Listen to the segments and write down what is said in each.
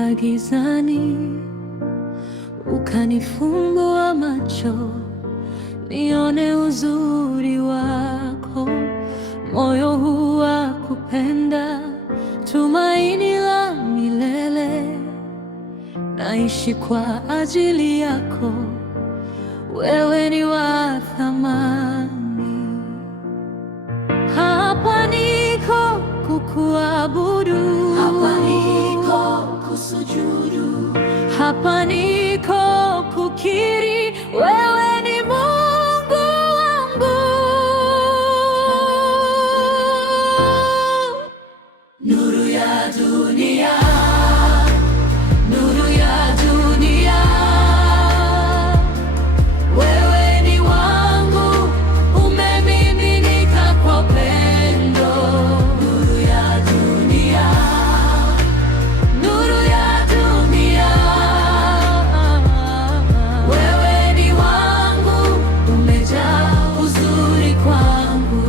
ulinishuka gizani, ukanifungua macho nione uzuri wako. Moyo huu wa kupenda, tumaini la milele, naishi kwa ajili yako, wewe ni wa thamani. Hapa niko kukuabudu, hapa niko kusujudu, hapa niko kukiri wewe ni Mungu wangu. Nuru ya dunia, nuru ya dunia, wewe ni wangu, umemiminika kwa upendo. Nuru ya dunia, nuru ya dunia, wewe ni wangu, umejaa uzuri kwangu.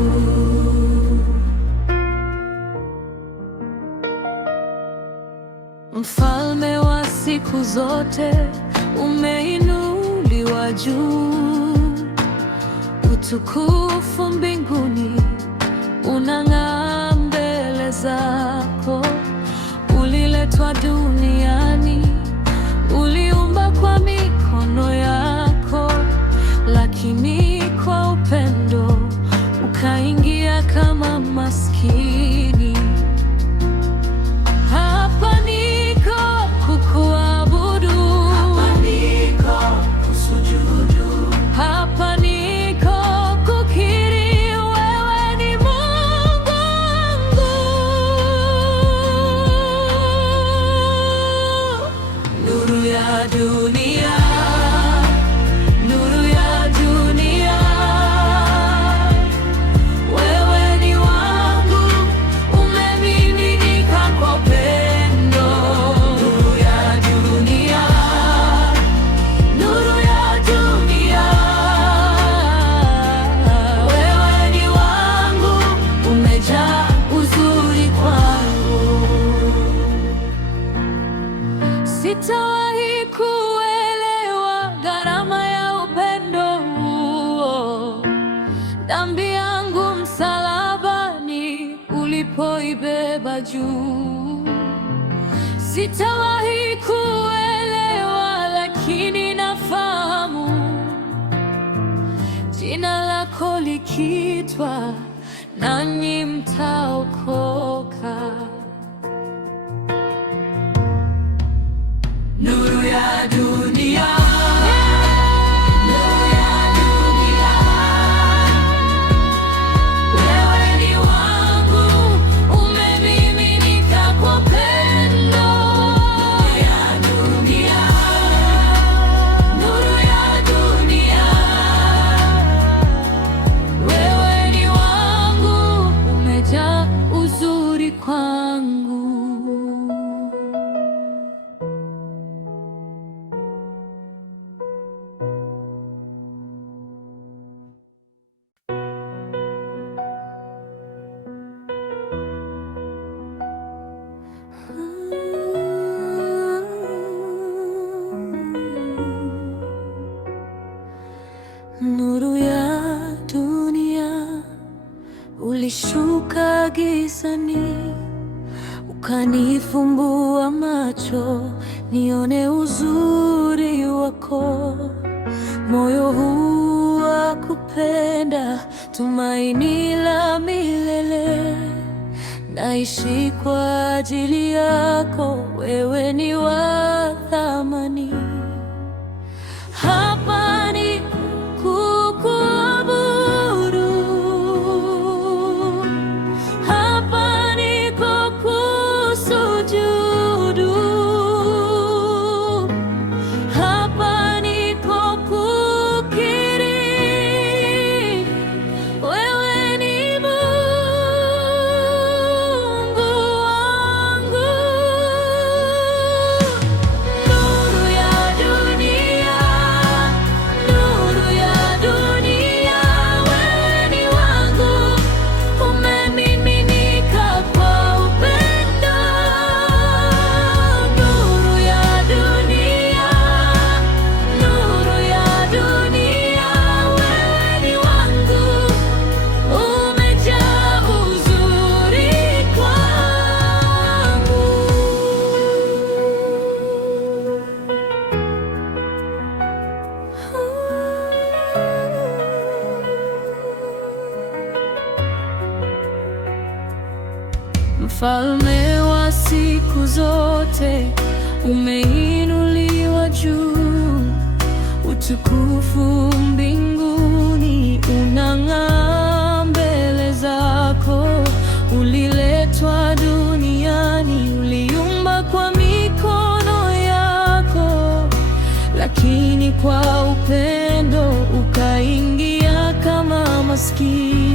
Mfalme wa siku zote, umeinuliwa juu. Utukufu mbinguni unang'aa mbele zako. Uliletwa duniani, uliumba kwa mikono yako, lakini kwa upendo ukaingia kama maskini. Hapa niko kukuabudu, Hapa niko kusujudu, hapa niko kukiri wewe ni Mungu wangu. nuru ya dunia, nuru ya dunia, wewe ni wangu, umemiminika kwa upendo. Nuru ya dunia, nuru ya dunia, wewe ni wangu, umejaa uzuri kwangu. Sitawahi kuelewa gharama ya upendo huo, dhambi yangu msalabani ulipoibeba juu. Sitawahi kuelewa, lakini nafahamu jina lako likiitwa, nanyi mtaokoka. Nuru ya dunia, nuru ya dunia, wewe ni wangu, umemiminika kwa upendo. Nuru ya dunia, nuru ya dunia, Wewe ni wangu, umejaa uzuri kwangu. Nuru ya dunia, ulishuka gizani, ukanifumbua macho nione uzuri wako. Moyo huu wa kupenda, tumaini la milele, naishi kwa ajili yako, wewe ni wa thamani. Hapa ni kukuabudu, hapa niko kusujudu, hapa niko kukiri wewe ni Mungu wangu. Nuru ya mfalme wa siku zote, umeinuliwa juu. Utukufu mbinguni unang'aa mbele zako. Uliletwa duniani, uliumba kwa mikono yako, lakini kwa upendo ukaingia kama maskini.